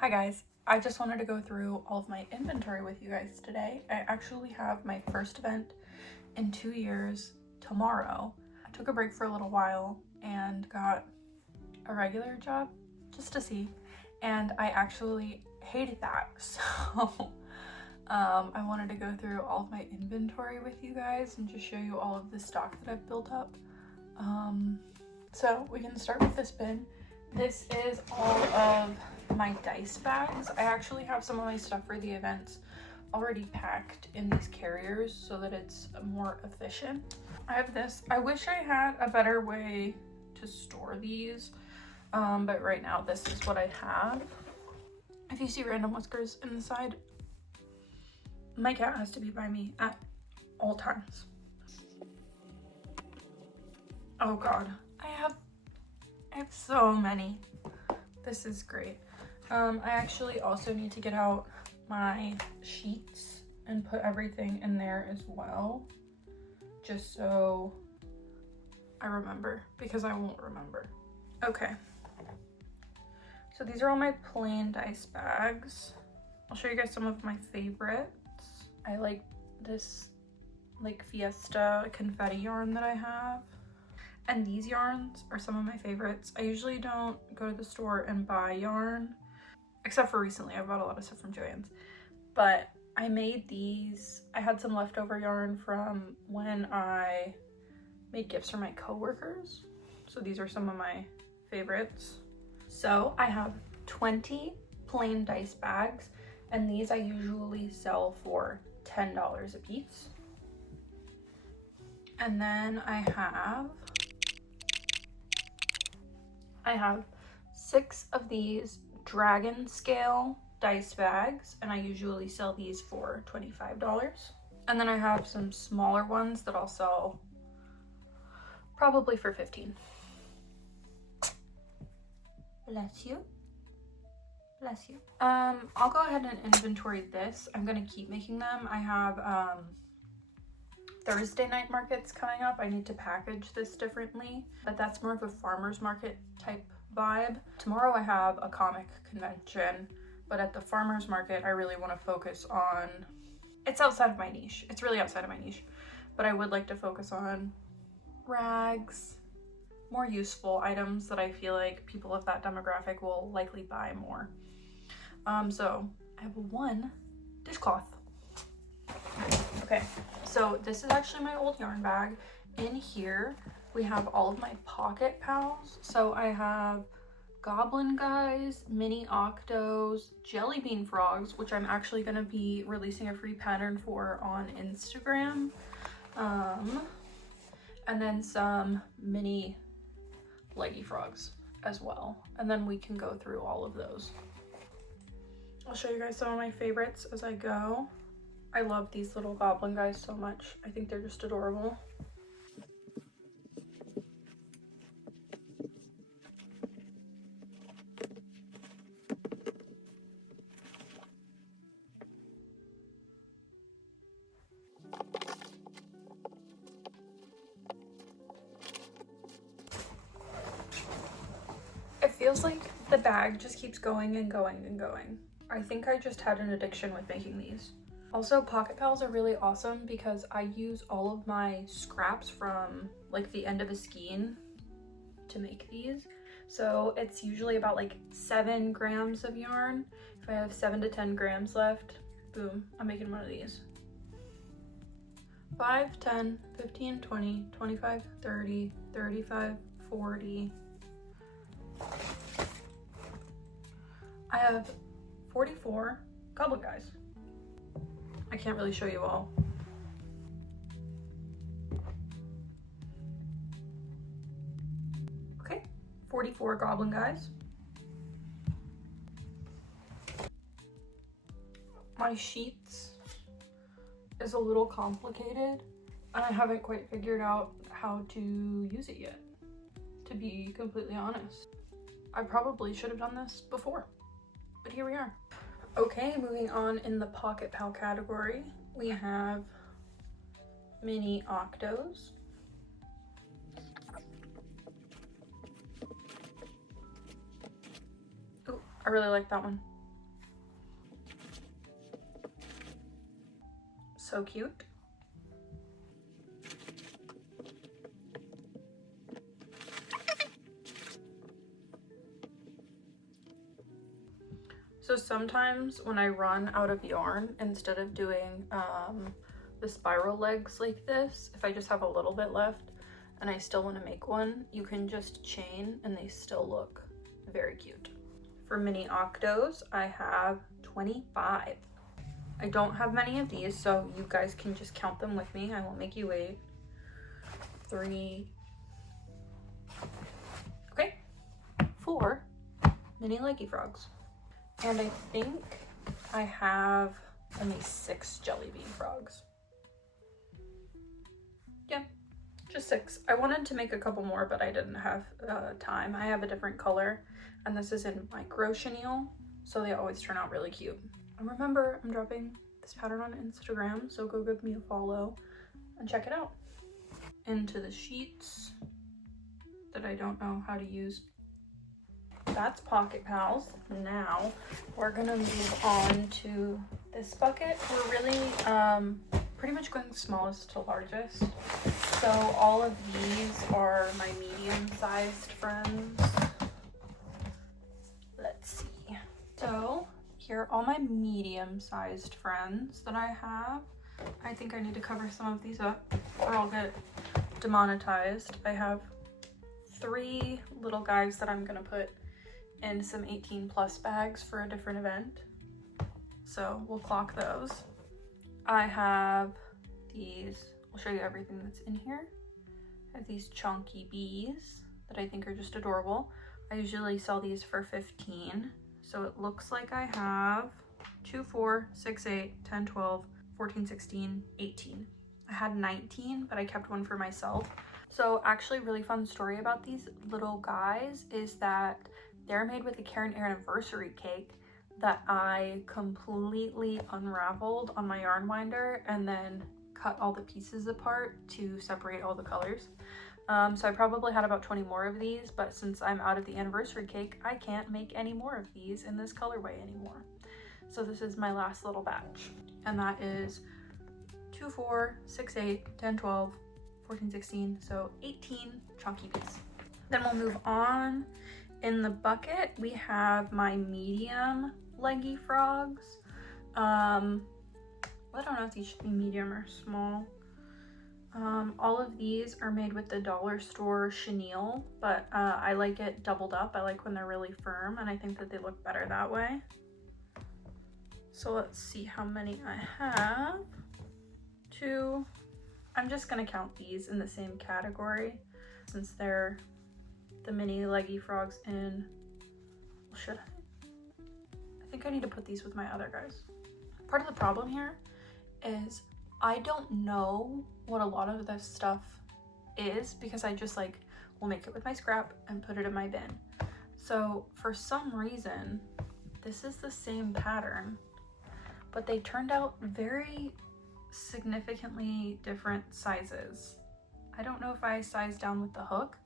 Hi guys, I just wanted to go through all of my inventory with you guys today. I actually have my first event in 2 years tomorrow. I took a break for a little while and got a regular job just to see, and I actually hated that. So I wanted to go through all of my inventory with you guys and just show you all of the stock that I've built up. So we can start with this bin. This is all of my dice bags. I actually have some of my stuff for the events already packed in these carriers so that it's more efficient. I have this. I wish I had a better way to store these, but right now this is what I have. If you see random whiskers in the side, my cat has to be by me at all times. Oh god, I have so many. This is great. I actually also need to get out my sheets and put everything in there as well, just so I remember, because I won't remember. Okay, so these are all my plain dice bags. I'll show you guys some of my favorites. I like this like Fiesta confetti yarn that I have. And these yarns are some of my favorites. I usually don't go to the store and buy yarn, except for recently. I bought a lot of stuff from Joann's. But I made these. I had some leftover yarn from when I made gifts for my coworkers. So these are some of my favorites. So I have 20 plain dice bags, and these I usually sell for $10 a piece. And then I have 6 of these dragon scale dice bags, and I usually sell these for $25. And then I have some smaller ones that I'll sell probably for $15. Bless you. Bless you. I'll go ahead and inventory this. I'm gonna keep making them. I have Thursday night markets coming up. I need to package this differently, but that's more of a farmer's market type vibe. Tomorrow I have a comic convention, but at the farmer's market I really want to focus on, it's outside of my niche. It's really outside of my niche, but I would like to focus on rags, more useful items that I feel like people of that demographic will likely buy more. So I have one dishcloth. Okay, so this is actually my old yarn bag. In here we have all of my pocket pals. So I have goblin guys, mini octos, jelly bean frogs, which I'm actually going to be releasing a free pattern for on Instagram, and then some mini leggy frogs as well, and then we can go through all of those. I'll show you guys some of my favorites as I go. I love these little goblin guys so much. I think they're just adorable. It feels like the bag just keeps going and going and going. I think I just had an addiction with making these. Also, pocket pals are really awesome because I use all of my scraps from like the end of a skein to make these. So it's usually about like 7 grams of yarn. If I have 7 to 10 grams left, boom, I'm making one of these. 5, 10, 15, 20, 25, 30, 35, 40. I have 44 goblin guys. I can't really show you all. Okay, 44 goblin guys. My sheets is a little complicated, and I haven't quite figured out how to use it yet, to be completely honest. I probably should have done this before, but here we are. Okay, moving on in the pocket pal category, we have mini octos. Ooh, I really like that one. So cute. So sometimes when I run out of yarn, instead of doing the spiral legs like this, if I just have a little bit left and I still want to make one, you can just chain and they still look very cute. For mini octos, I have 25. I don't have many of these, so you guys can just count them with me. I won't make you wait. 3, okay, 4 mini leggy frogs. And I think I have only 6 jelly bean frogs. Yeah, just 6. I wanted to make a couple more, but I didn't have time. I have a different color, and this is in micro chenille, so they always turn out really cute. And remember, I'm dropping this pattern on Instagram, so go give me a follow and check it out. Into the sheets that I don't know how to use. That's Pocket Pals. Now we're gonna move on to this bucket. We're really pretty much going smallest to largest. So all of these are my medium-sized friends. Let's see. So here are all my medium-sized friends that I have. I think I need to cover some of these up or I'll get demonetized. I have 3 little guys that I'm gonna put in some 18+ bags for a different event. So we'll clock those. I have these, I'll show you everything that's in here. I have these chunky bees that I think are just adorable. I usually sell these for 15. So it looks like I have 2, 4, 6, 8, 10, 12, 14, 16, 18. I had 19, but I kept one for myself. So actually really fun story about these little guys is that they're made with a Karen anniversary cake that I completely unraveled on my yarn winder and then cut all the pieces apart to separate all the colors. So I probably had about 20 more of these, but since I'm out of the anniversary cake, I can't make any more of these in this colorway anymore. So this is my last little batch, and that is 2, 4, 6, 8, 10, 12, 14, 16, so 18 chunky bees. Then we'll move on. In the bucket, we have my medium leggy frogs. I don't know if these should be medium or small. All of these are made with the dollar store chenille, but I like it doubled up. I like when they're really firm, and I think that they look better that way. So let's see how many I have. 2. I'm just gonna count these in the same category since they're the mini leggy frogs in, should I? I think I need to put these with my other guys. Part of the problem here is I don't know what a lot of this stuff is because I just like will make it with my scrap and put it in my bin. So for some reason, this is the same pattern, but they turned out very significantly different sizes. I don't know if I sized down with the hook,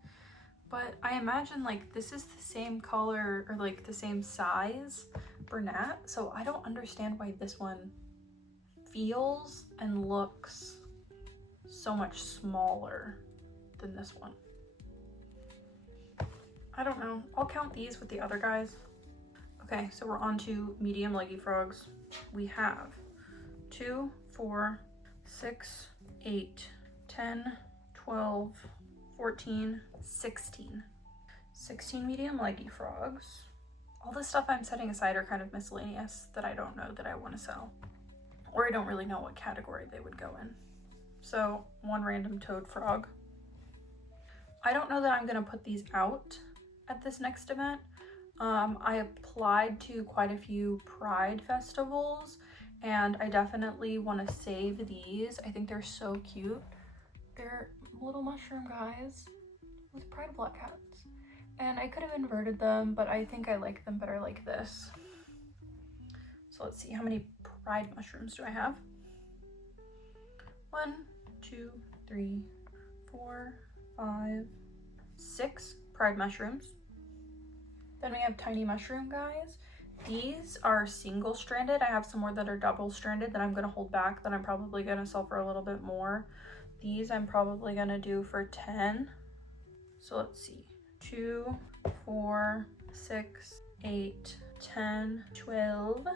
but I imagine like this is the same color or like the same size brunette, so I don't understand why this one feels and looks so much smaller than this one. I don't know. I'll count these with the other guys. Okay, so we're on to medium leggy frogs. We have 2, 4, 6, 8, 10, 12, 14, 16. 16 medium leggy frogs. All the stuff I'm setting aside are kind of miscellaneous that I don't know that I want to sell. Or I don't really know what category they would go in. So 1 random toad frog. I don't know that I'm going to put these out at this next event. I applied to quite a few Pride festivals and I definitely want to save these. I think they're so cute. They're little mushroom guys with Pride black hats. And I could have inverted them, but I think I like them better like this. So let's see, how many Pride mushrooms do I have? 1, 2, 3, 4, 5, 6 Pride mushrooms. Then we have tiny mushroom guys, These are single stranded. I have some more that are double stranded that I'm gonna hold back, that I'm probably gonna sell for a little bit more. These I'm probably gonna do for 10. So let's see, 2, 4, 6, 8, 10, 12.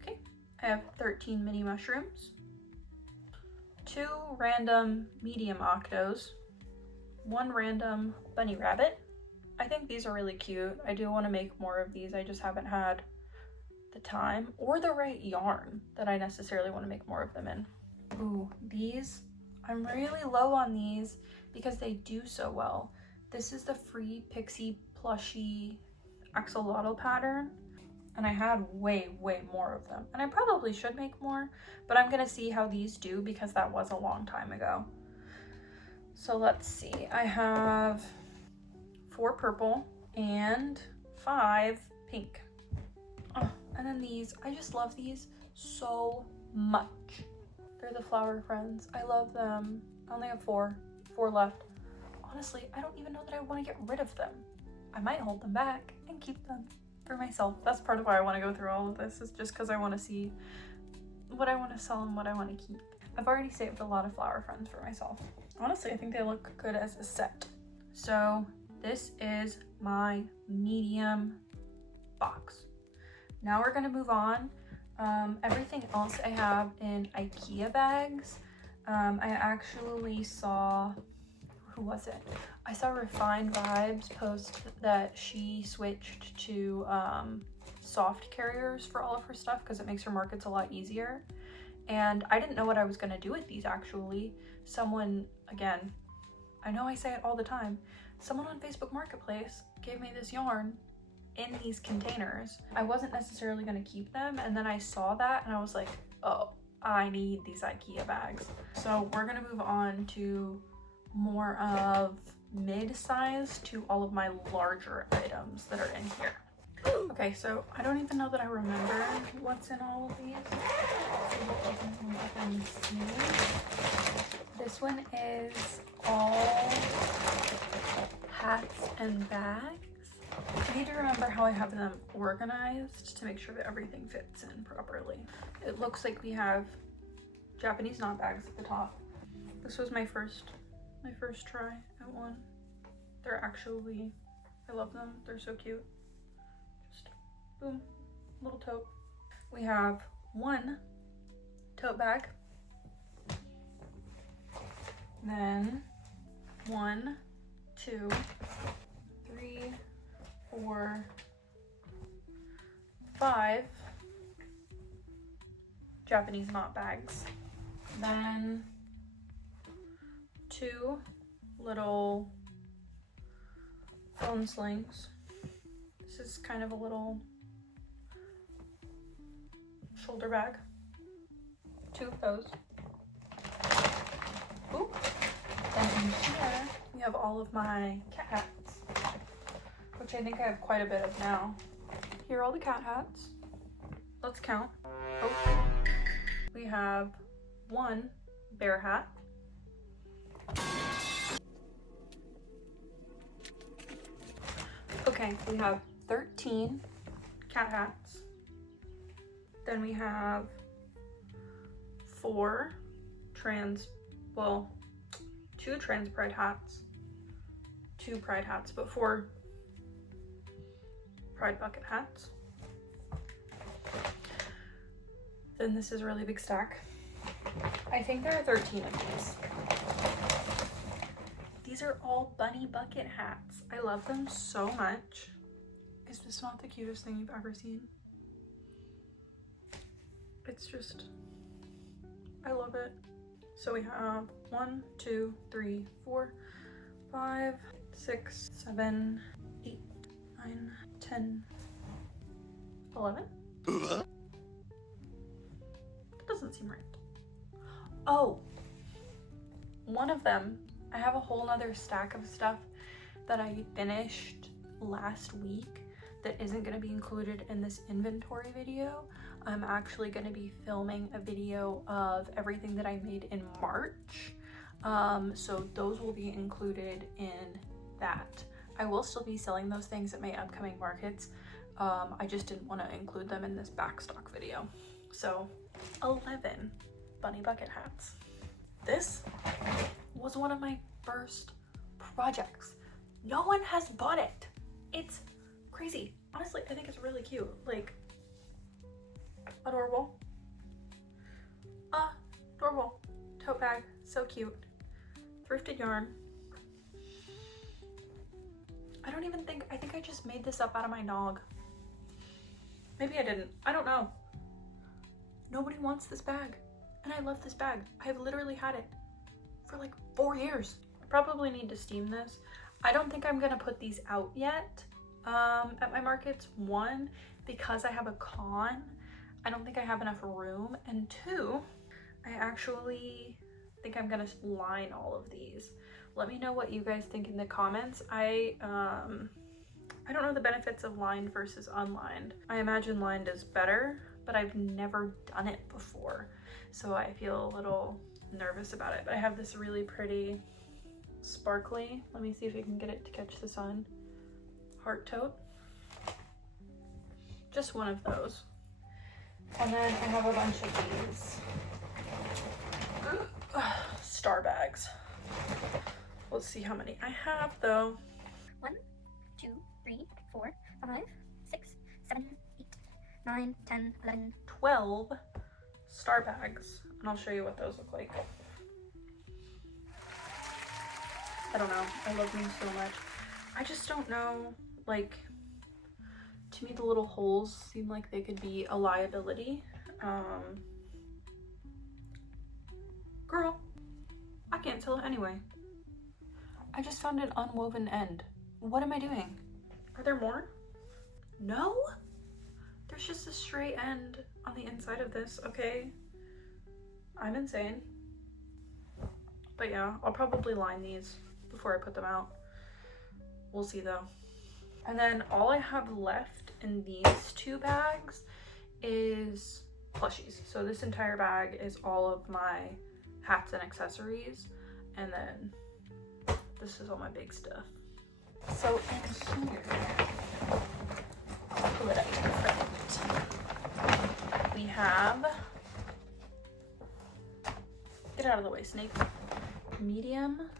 Okay, I have 13 mini mushrooms, 2 random medium octos, 1 random bunny rabbit. I think these are really cute. I do want to make more of these. I just haven't had the time or the right yarn that I necessarily want to make more of them in. Ooh, these, I'm really low on these because they do so well. This is the Free Pixie Plushie axolotl pattern, and I had way more of them. And I probably should make more, but I'm gonna see how these do because that was a long time ago. So let's see, I have 4 purple and 5 pink. Oh, and then these, I just love these so much. They're the Flower Friends. I love them. I only have 4 left. Honestly, I don't even know that I want to get rid of them. I might hold them back and keep them for myself. That's part of why I want to go through all of this, is just because I want to see what I want to sell and what I want to keep. I've already saved a lot of Flower Friends for myself. Honestly, I think they look good as a set. So this is my medium box. Now we're gonna move on. Everything else I have in IKEA bags. I actually saw, who was it? I saw Refined Vibes post that she switched to soft carriers for all of her stuff because it makes her markets a lot easier. And I didn't know what I was gonna do with these actually. Someone, again, I know I say it all the time, someone on Facebook Marketplace gave me this yarn in these containers. I wasn't necessarily gonna keep them, and then I saw that and I was like, oh, I need these IKEA bags. So we're gonna move on to more of mid-size to all of my larger items that are in here. Okay, so I don't even know that I remember what's in all of these. So we'll open them up and see. This one is all hats and bags. I need to remember how I have them organized to make sure that everything fits in properly. It looks like we have Japanese knot bags at the top. This was my first try at one. They're actually, I love them. They're so cute. Just boom, little tote. We have 1 tote bag. Then 1, 2, 3, 4, 5 Japanese knot bags. Then 2 little phone slings. This is kind of a little shoulder bag. 2 of those. Ooh. Then in here we have all of my cat hats, which I think I have quite a bit of now. Here are all the cat hats. Let's count. Oh. We have 1 bear hat. Okay, we have 13 cat hats. Then we have 4 2 trans pride hats, 2 pride hats, but 4 pride bucket hats. Then this is a really big stack. I think there are 13 of these. These are all bunny bucket hats. I love them so much. Is this not the cutest thing you've ever seen? It's just, I love it. So we have 1, 2, 3, 4, 5, 6, 7, 8, 9, 10, 11? That doesn't seem right. Oh, one of them, I have a whole nother stack of stuff that I finished last week that isn't going to be included in this inventory video. I'm actually going to be filming a video of everything that I made in March. So those will be included in that. I will still be selling those things at my upcoming markets. I just didn't want to include them in this backstock video. So 11 bunny bucket hats. This was one of my first projects. No one has bought it. It's crazy. Honestly, I think it's really cute. Like, adorable. Adorable. Tote bag, so cute. Thrifted yarn. I think I just made this up out of my nog. Maybe I didn't, I don't know. Nobody wants this bag, and I love this bag. I've literally had it for like 4 years. I probably need to steam this. I don't think I'm gonna put these out yet at my markets. One, because I have a con. I don't think I have enough room, and two, I actually think I'm gonna line all of these. Let me know what you guys think in the comments. I don't know the benefits of lined versus unlined. I imagine lined is better, but I've never done it before, so I feel a little nervous about it. But I have this really pretty sparkly, let me see if I can get it to catch the sun, heart tote. Just one of those. And then I have a bunch of these star bags. Let's see how many I have though. 1, 2, 3, 4, 5, 6, 7, 8, 9, 10, 11, 12 star bags, and I'll show you what those look like. I don't know, I love them so much. I just don't know, like, to me the little holes seem like they could be a liability. Girl, I can't tell it anyway. I just found an unwoven end. What am I doing? Are there more? No? There's just a straight end on the inside of this, okay? I'm insane. But yeah, I'll probably line these before I put them out. We'll see though. And then all I have left in these 2 bags is plushies. So this entire bag is all of my hats and accessories. And then this is all my big stuff. So in here, I'll pull it up to the front. We have, get out of the way, snake, medium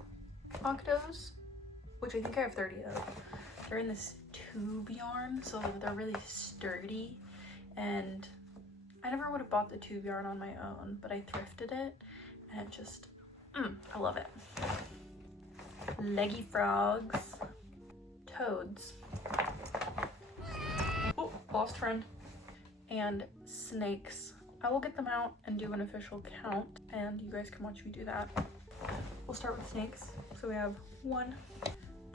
octos, which I think I have 30 of. They're in this tube yarn, so they're really sturdy, and I never would have bought the tube yarn on my own, but I thrifted it, and it just, I love it. Leggy frogs, toads, oh, lost friend, and snakes. I will get them out and do an official count, and you guys can watch me do that. We'll start with snakes. So we have 1,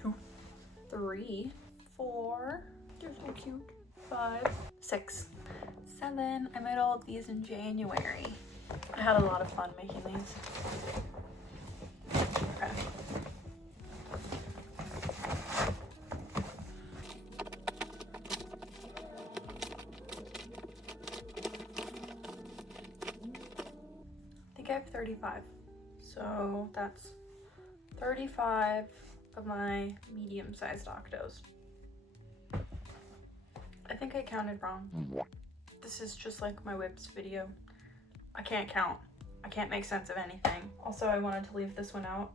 2, 3, 4, they're so cute, 5, 6, 7. I made all of these in January. I had a lot of fun making these. Okay. I think I have 35. So that's 35 of my medium-sized octos. I think I counted wrong. This is just like my whips video. I can't count. I can't make sense of anything. Also, I wanted to leave this one out.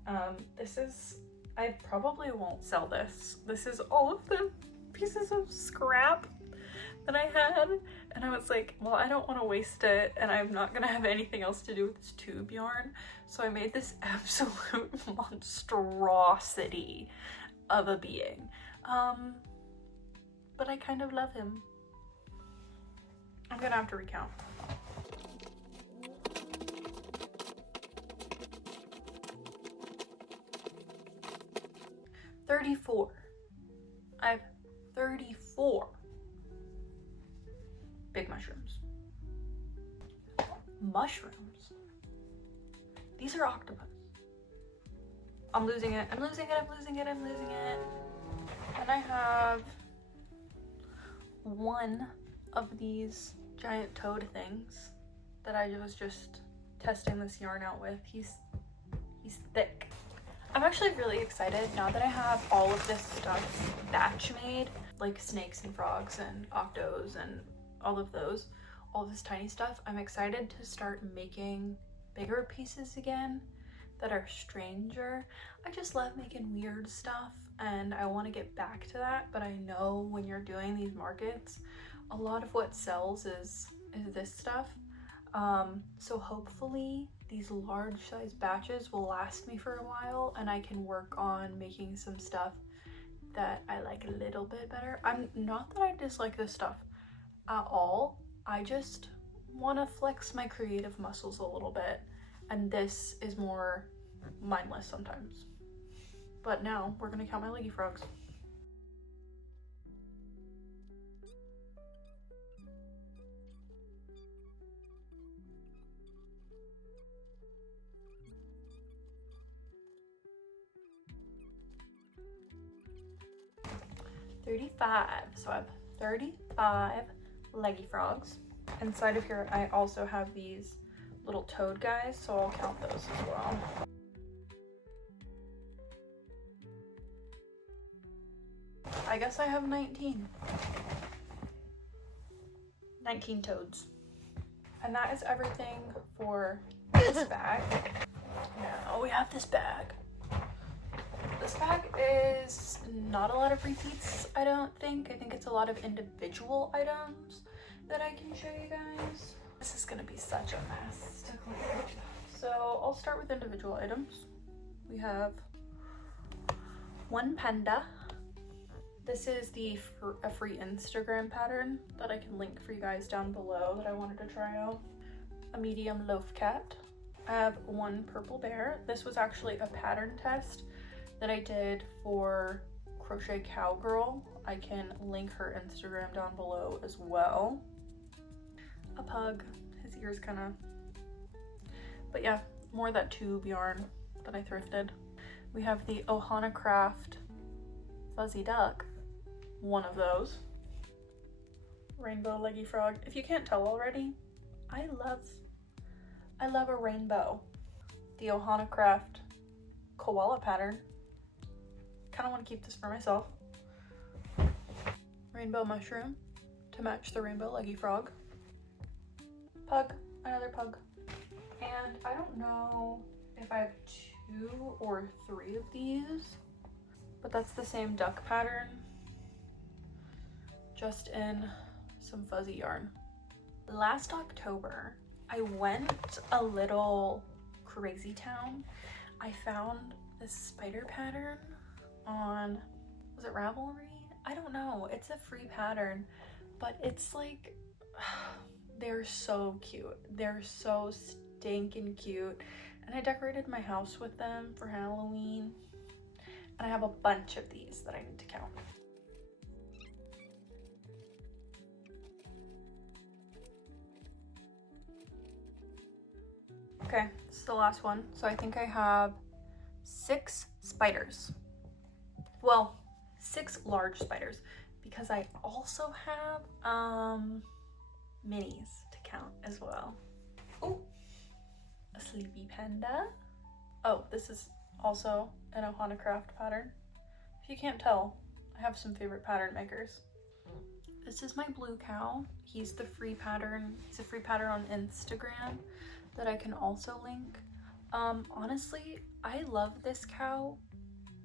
This is, I probably won't sell this. This is all of the pieces of scrap that I had. And I was like, well, I don't want to waste it, and I'm not gonna have anything else to do with this tube yarn. So I made this absolute monstrosity of a being. But I kind of love him. I'm gonna have to recount. I have 34 big mushrooms. Mushrooms? These are octopus. I'm losing it. I'm losing it. I'm losing it. I'm losing it. And I have 1 of these giant toad things that I was just testing this yarn out with. He's thick. I I'm actually really excited now that I have all of this stuff batch made, like snakes and frogs and octos and all of those, all this tiny stuff. I'm excited to start making bigger pieces again that are stranger. I just love making weird stuff and I want to get back to that, but I know when you're doing these markets, a lot of what sells is this stuff. So hopefully these large size batches will last me for a while and I can work on making some stuff that I like a little bit better. I'm not that I dislike this stuff at all. I just want to flex my creative muscles a little bit, and this is more mindless sometimes. But now we're gonna count my leggy frogs. So I have 35 leggy frogs. Inside of here, I also have these little toad guys, so I'll count those as well. I guess I have 19 toads. And that is everything for this bag. Now we have this bag. This bag is not a lot of repeats, I don't think. I think it's a lot of individual items that I can show you guys. This is gonna be such a mess to clean. So I'll start with individual items. We have one panda. This is a free Instagram pattern that I can link for you guys down below that I wanted to try out. A medium loaf cat. I have one purple bear. This was actually a pattern test that I did for Crochet Cowgirl. I can link her Instagram down below as well. A pug, his ears kind of, but yeah, more of that tube yarn that I thrifted. We have the Ohana Craft fuzzy duck, one of those. Rainbow leggy frog. If you can't tell already, I love a rainbow. The Ohana Craft koala pattern. Kind of want to keep this for myself. Rainbow mushroom to match the rainbow leggy frog. Pug, another pug. And I don't know if I have 2 or 3 of these, but that's the same duck pattern, just in some fuzzy yarn. Last October, I went a little crazy town. I found this spider pattern on, was it Ravelry? I don't know. It's a free pattern, but it's like, they're so cute. They're so stinking cute. And I decorated my house with them for Halloween. And I have a bunch of these that I need to count. Okay, this is the last one. So I think I have 6 spiders. Well, 6 large spiders, because I also have minis to count as well. Oh, a sleepy panda. Oh, this is also an Ohana Craft pattern. If you can't tell, I have some favorite pattern makers. This is my blue cow. He's the free pattern. He's a free pattern on Instagram that I can also link. Honestly, I love this cow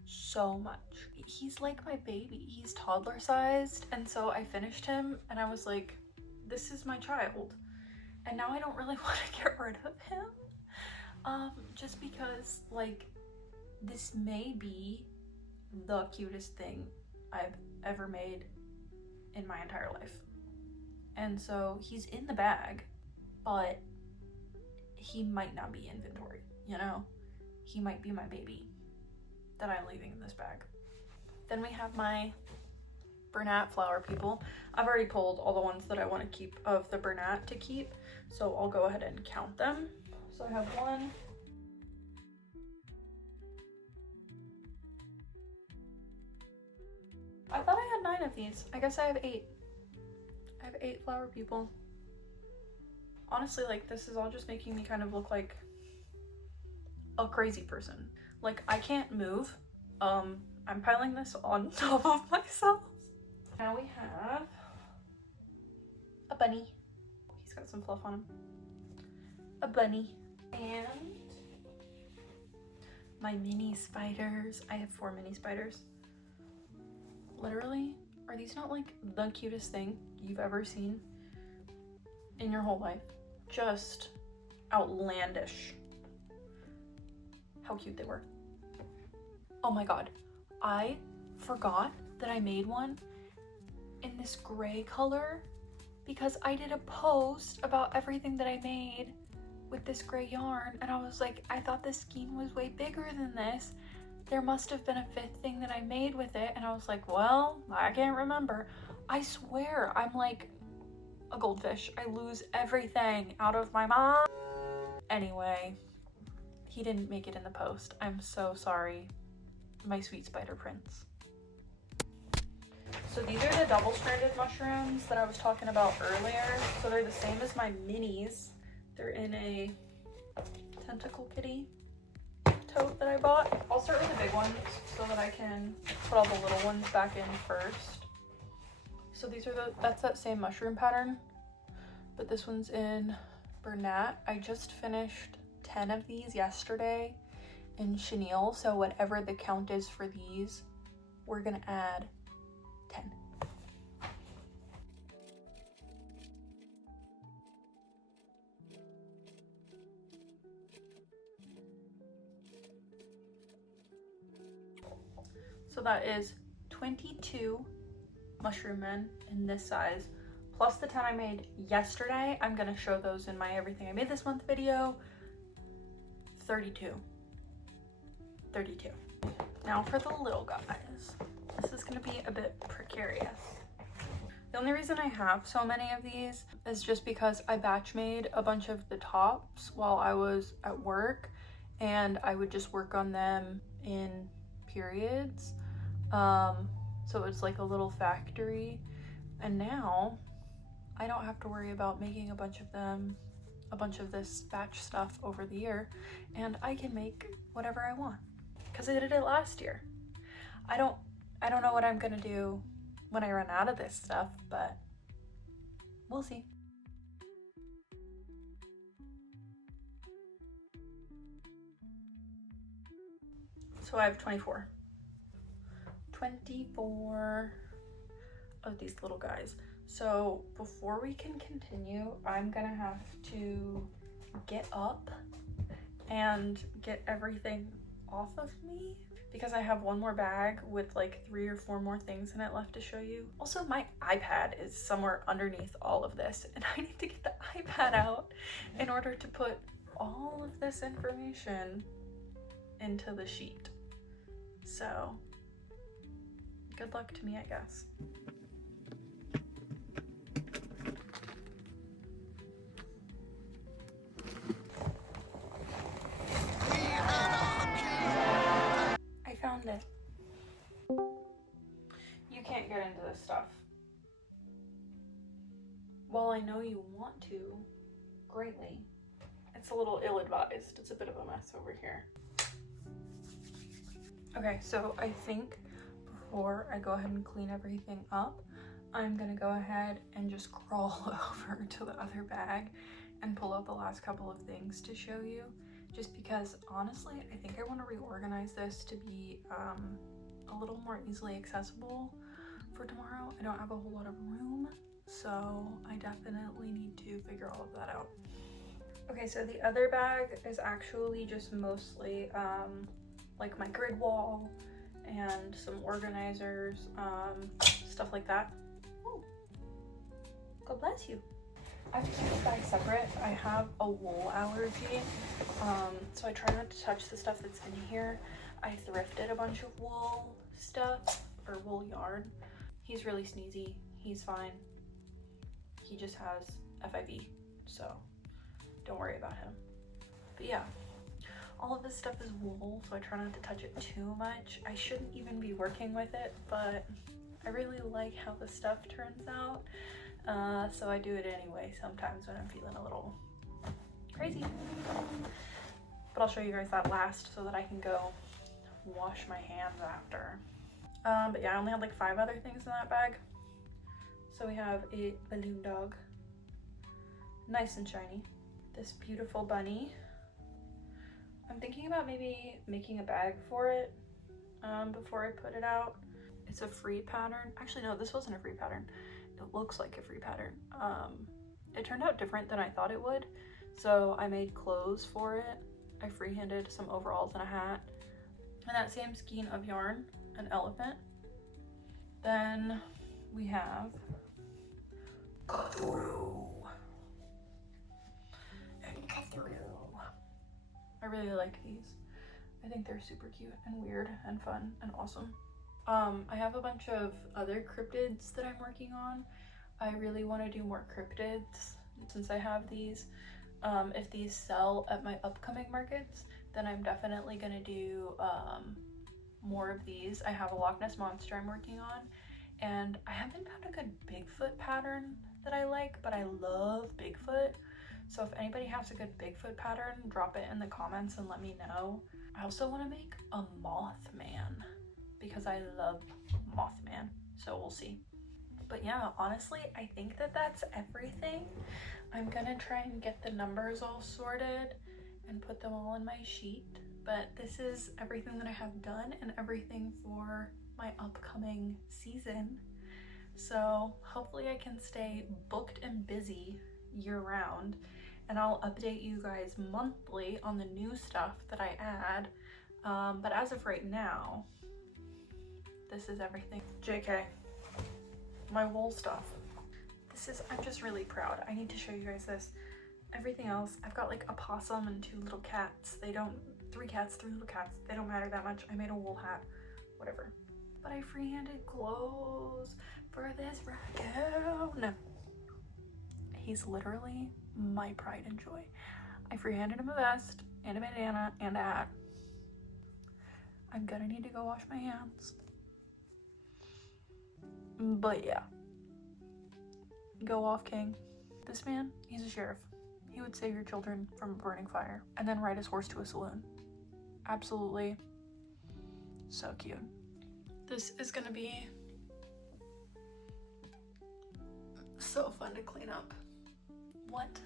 so much. He's like my baby. He's toddler sized, and so I finished him and I was like, this is my child. And now I don't really want to get rid of him. Just because, like, this may be the cutest thing I've ever made in my entire life. And so he's in the bag, but he might not be inventory, you know? He might be my baby that I'm leaving in this bag. Then we have my Bernat flower people. I've already pulled all the ones that I want to keep of the Bernat to keep, so I'll go ahead and count them. So I have 1, I thought I had 9 of these. I guess I have 8. I have 8 flower people. Honestly, like, this is all just making me kind of look like a crazy person. Like, I can't move. I'm piling this on top of myself. Now we have a bunny. He's got some fluff on him. A bunny. And my mini spiders. I have 4 mini spiders. Literally, are these not like the cutest thing you've ever seen in your whole life? Just outlandish how cute they were. Oh my god, I forgot that I made one in this gray color because I did a post about everything that I made with this gray yarn, and I was like, I thought this skein was way bigger than this. There must have been a 5th thing that I made with it, and I was like, well, I can't remember. I swear I'm like a goldfish. I lose everything out of my mind. Anyway, he didn't make it in the post. I'm so sorry, my sweet spider prince. So these are the double-stranded mushrooms that I was talking about earlier. So they're the same as my minis. They're in a tentacle kitty tote that I bought. I'll start with the big ones so that I can put all the little ones back in first. So these are that's that same mushroom pattern, but this one's in Bernat. I just finished 10 of these yesterday in chenille, so whatever the count is for these, we're gonna add 10. So that is 22 mushroom men in this size, plus the 10 I made yesterday. I'm gonna show those in my everything I made this month video. 32. Now for the little guys. This is gonna be a bit precarious. The only reason I have so many of these is just because I batch made a bunch of the tops while I was at work, and I would just work on them in periods. So it's like a little factory, and now I don't have to worry about making a bunch of this batch stuff over the year, and I can make whatever I want because I did it last year. I don't know what I'm gonna do when I run out of this stuff, but we'll see. So I have 24 of these little guys. So before we can continue, I'm gonna have to get up and get everything off of me because I have one more bag with like 3 or 4 more things in it left to show you. Also, my iPad is somewhere underneath all of this, and I need to get the iPad out in order to put all of this information into the sheet. So good luck to me, I guess. I found it. You can't get into this stuff. Well, I know you want to greatly. It's a little ill-advised. It's a bit of a mess over here. Okay, so I think before I go ahead and clean everything up, I'm gonna go ahead and just crawl over to the other bag and pull out the last couple of things to show you, just because honestly I think I want to reorganize this to be a little more easily accessible for tomorrow. I don't have a whole lot of room, so I definitely need to figure all of that out. Okay, so the other bag is actually just mostly like my grid wall and some organizers, stuff like that. Oh, God bless you. I have to keep this bag separate. I have a wool allergy, so I try not to touch the stuff that's in here. I thrifted a bunch of wool stuff, or wool yarn. He's really sneezy. He's fine. He just has FIV, so don't worry about him. But yeah. All of this stuff is wool, so I try not to touch it too much. I shouldn't even be working with it, but I really like how the stuff turns out. So I do it anyway sometimes when I'm feeling a little crazy. But I'll show you guys that last so that I can go wash my hands after. But yeah, I only had like 5 other things in that bag. So we have a balloon dog, nice and shiny. This beautiful bunny. I'm thinking about maybe making a bag for it before I put it out. It's a free pattern. Actually, no, this wasn't a free pattern. It looks like a free pattern. It turned out different than I thought it would. So I made clothes for it. I freehanded some overalls and a hat. And that same skein of yarn, an elephant. Then we have Cthulhu. And Cthulhu. I really like these. I think they're super cute and weird and fun and awesome. I have a bunch of other cryptids that I'm working on. I really want to do more cryptids since I have these. If these sell at my upcoming markets, then I'm definitely gonna do more of these. I have a Loch Ness Monster I'm working on, and I haven't found a good Bigfoot pattern that I like, but I love Bigfoot. So if anybody has a good Bigfoot pattern, drop it in the comments and let me know. I also want to make a Mothman because I love Mothman, so we'll see. But yeah, honestly, I think that that's everything. I'm gonna try and get the numbers all sorted and put them all in my sheet. But this is everything that I have done and everything for my upcoming season. So hopefully I can stay booked and busy year round, and I'll update you guys monthly on the new stuff that I add. But as of right now, this is everything. JK, my wool stuff. I'm just really proud. I need to show you guys this. Everything else, I've got like a possum and 2 little cats. 3 cats, 3 little cats. They don't matter that much. I made a wool hat, whatever. But I freehanded clothes for this raccoon. He's literally my pride and joy. I freehanded him a vest and a bandana and a hat. I'm gonna need to go wash my hands. But yeah. Go off, King. This man, he's a sheriff. He would save your children from a burning fire and then ride his horse to a saloon. Absolutely so cute. This is gonna be so fun to clean up. What?